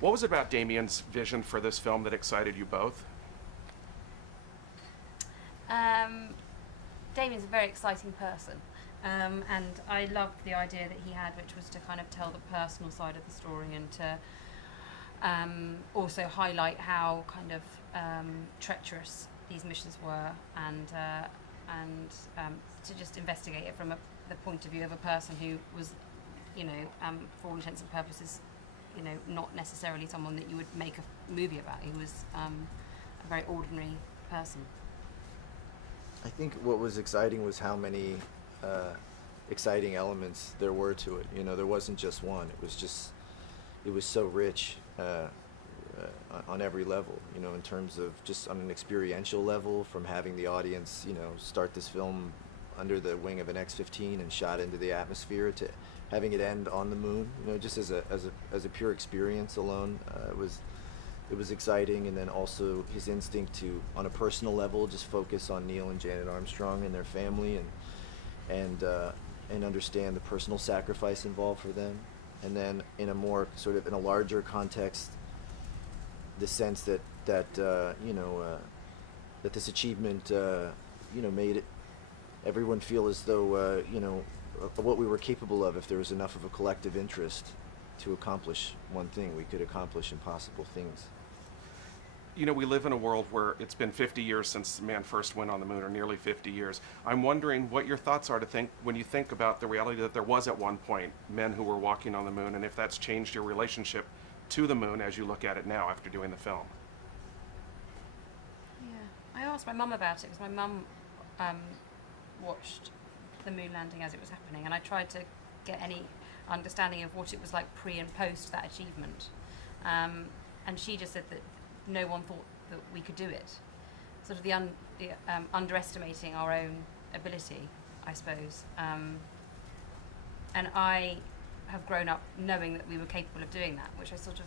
What was it about Damien's vision for this film that excited you both? Damien's a very exciting person, and I loved the idea that he had, which was to kind of tell the personal side of the story and to also highlight how kind of treacherous these missions were, and to just investigate it from the point of view of a person who was, for all intents and purposes, not necessarily someone that you would make a movie about. He was a very ordinary person. I think what was exciting was how many exciting elements there were to it. There wasn't just one. It was so rich on every level, in terms of just on an experiential level, from having the audience, start this film under the wing of an X-15 and shot into the atmosphere, to having it end on the moon, just as a pure experience alone. It was exciting, and then also his instinct to, on a personal level, just focus on Neil and Janet Armstrong and their family, and understand the personal sacrifice involved for them, and then in a larger context, the sense that this achievement made everyone feel as though what we were capable of, if there was enough of a collective interest to accomplish one thing, we could accomplish impossible things. We live in a world where it's been 50 years since man first went on the moon, or nearly 50 years. I'm wondering what your thoughts are when you think about the reality that there was at one point men who were walking on the moon, and if that's changed your relationship to the moon as you look at it now after doing the film. Yeah, I asked my mum about it because my mum watched the moon landing as it was happening, and I tried to get any understanding of what it was like pre and post that achievement, and she just said that no one thought that we could do it, sort of the underestimating our own ability, I suppose, and I have grown up knowing that we were capable of doing that, which I sort of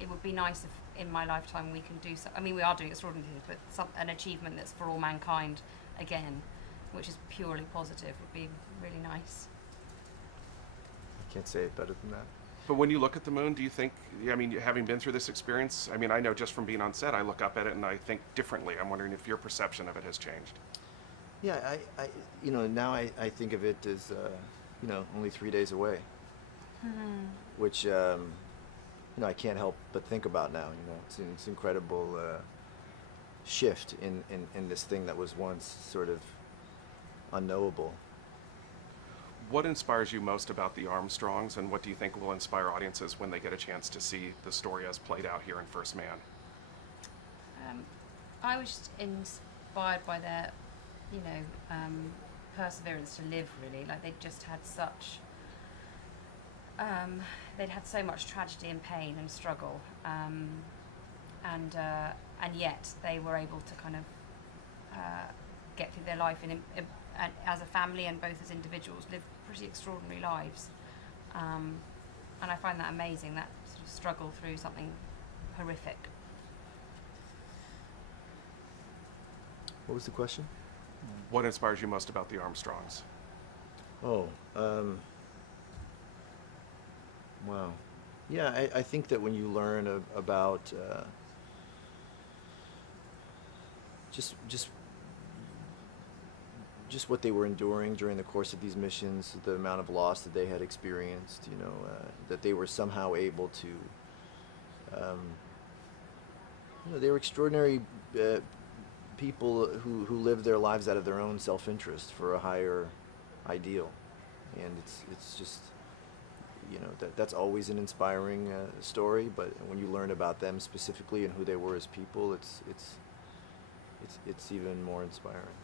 it would be nice if in my lifetime we can do so. I mean, we are doing extraordinary things, but an achievement that's for all mankind again, which is purely positive, would be really nice. I can't say it better than that. But when you look at the moon, do you think, having been through this experience, I know just from being on set, I look up at it and I think differently. I'm wondering if your perception of it has changed. Yeah, now I think of it as, only 3 days away, which, I can't help but think about now. It's an incredible shift in this thing that was once sort of unknowable. What inspires you most about the Armstrongs, and what do you think will inspire audiences when they get a chance to see the story as played out here in First Man? I was just inspired by their, perseverance to live, really. Like, they'd just had such, they'd had so much tragedy and pain and struggle, and yet they were able to kind of get through their life as a family and both as individuals, live pretty extraordinary lives, and I find that amazing, that sort of struggle through something horrific. What was the question? What inspires you most about the Armstrongs? Wow. Yeah, I think that when you learn about just what they were enduring during the course of these missions, the amount of loss that they had experienced, that they were somehow able to, they were extraordinary people who lived their lives out of their own self-interest for a higher ideal, and it's just, that's always an inspiring story. But when you learn about them specifically and who they were as people, it's even more inspiring.